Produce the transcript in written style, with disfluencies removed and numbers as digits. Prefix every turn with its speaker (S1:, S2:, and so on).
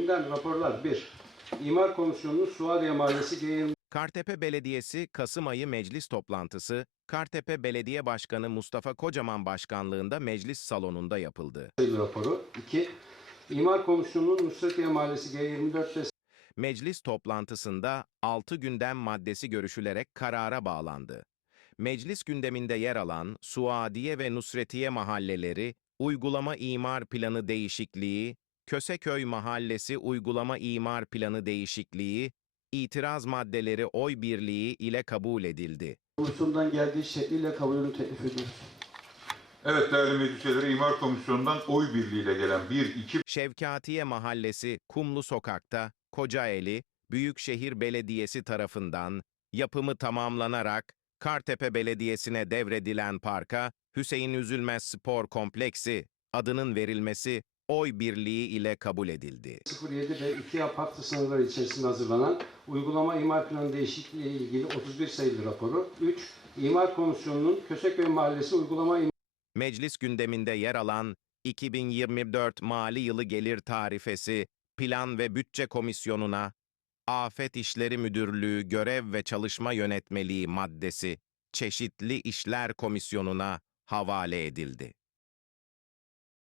S1: gündem raporlar 1. İmar Komisyonu'nun Suadiye Mahallesi G20
S2: Kartepe Belediyesi Kasım ayı meclis toplantısı, Kartepe Belediye Başkanı Mustafa Kocaman başkanlığında meclis salonunda yapıldı.
S1: sayılı raporu. 2. İmar Komisyonu'nun Nusretiye Mahallesi G24'te
S2: Meclis toplantısında 6 gündem maddesi görüşülerek karara bağlandı. Meclis gündeminde yer alan Suadiye ve Nusretiye mahalleleri, uygulama imar planı değişikliği, Köseköy Mahallesi uygulama imar planı değişikliği, itiraz maddeleri oy birliği ile kabul edildi.
S1: Komisyonu'ndan geldiği şekliyle kabulünü teklif ediyoruz.
S3: Evet değerli meclis üyeleri, İmar Komisyonu'ndan oy birliğiyle gelen 1-2
S2: Şevkatiye Mahallesi Kumlu Sokak'ta Kocaeli Büyükşehir Belediyesi tarafından yapımı tamamlanarak Kartepe Belediyesi'ne devredilen parka Hüseyin Üzülmez Spor Kompleksi adının verilmesi oy birliği ile kabul edildi.
S1: 07 ve 2 hattı sınırları içerisinde hazırlanan uygulama imar planı değişikliği ile ilgili 31 sayılı raporu. 3. İmar Komisyonu'nun Köseköy Mahallesi uygulama
S2: Meclis gündeminde yer alan 2024 mali yılı gelir tarifesi Plan ve Bütçe Komisyonu'na Afet İşleri Müdürlüğü Görev ve Çalışma Yönetmeliği maddesi Çeşitli İşler Komisyonu'na havale edildi.